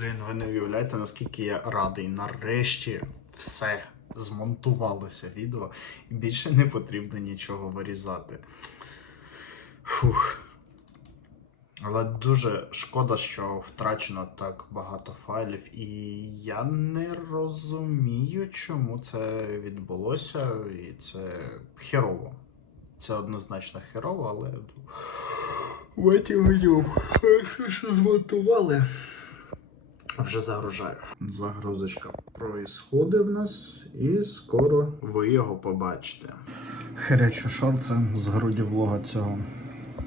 Блін, ви не уявляєте, наскільки я радий. Нарешті все змонтувалося відео, і більше не потрібно нічого вирізати. Фух. Але дуже шкода, що втрачено так багато файлів, і я не розумію, чому це відбулося, і це херово. Це однозначно херово, але. Ватю що змонтували. Вже загружаю. Загрузочка проїсходить в нас, і скоро ви його побачите. Херечу шорти з груді влога цього.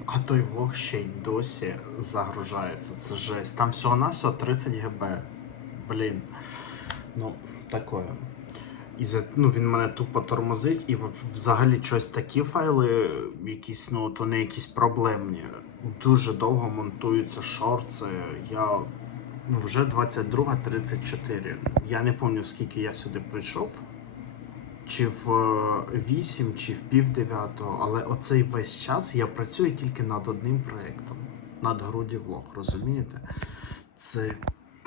А той влог ще й досі загружається. Це жесть. Там всього на 30 ГБ. Блін. Ну, такое. І за, ну, він мене тупо тормозить, і взагалі щось такі файли, якісь, ну, от вони якісь проблемні. Дуже довго монтуються шорти. Я вже 22.34. Я не пам'ятаю, скільки я сюди прийшов. Чи в 8, чи в пів дев'ятого, але оцей весь час я працюю тільки над одним проєктом. Над груді влог, розумієте? Це,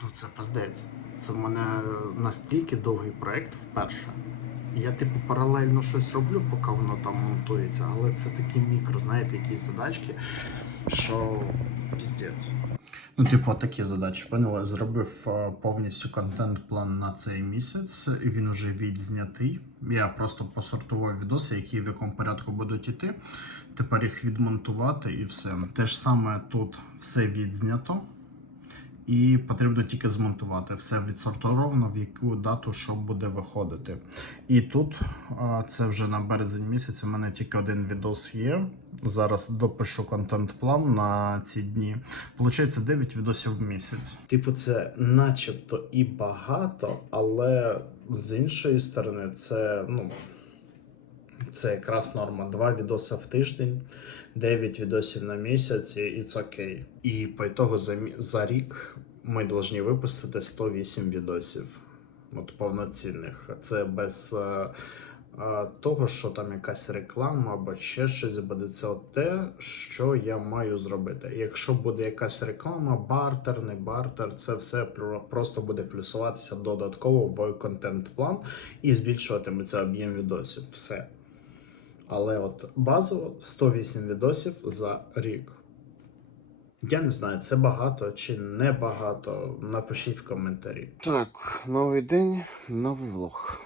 ну, це пиздець. Це в мене настільки довгий проєкт вперше. Я, типу, паралельно щось роблю, поки воно там монтується, але це такі мікро, знаєте, якісь задачки, що піздець. Ну, типу, такі задачі. Поняла, зробив е, повністю контент-план на цей місяць, і він уже відзнятий. Я просто посортував відоси, які в якому порядку будуть іти. Тепер їх відмонтувати і все. Те ж саме тут все відзнято. І потрібно тільки змонтувати все відсортовано, в яку дату що буде виходити. І тут це вже на березень місяць. У мене тільки один відос є. Зараз допишу контент-план на ці дні. Получається 9 відосів в місяць. Типу, це начебто і багато, але з іншої сторони, це ну. Це якраз норма. Два відоси в тиждень, 9 відосів на місяць, і це окей. І по ітогу за, за рік ми повинні випустити 108 відосів. От повноцінних. Це без е, е, того, що там якась реклама або ще щось буде. Це от те, що я маю зробити. Якщо буде якась реклама, бартер, не бартер, це все про- просто буде плюсуватися додатково в контент-план і збільшуватиметься об'єм відосів. Все. Але от базово 108 відосів за рік. Я не знаю, це багато чи не багато. Напишіть в коментарі. Так, новий день, новий влог.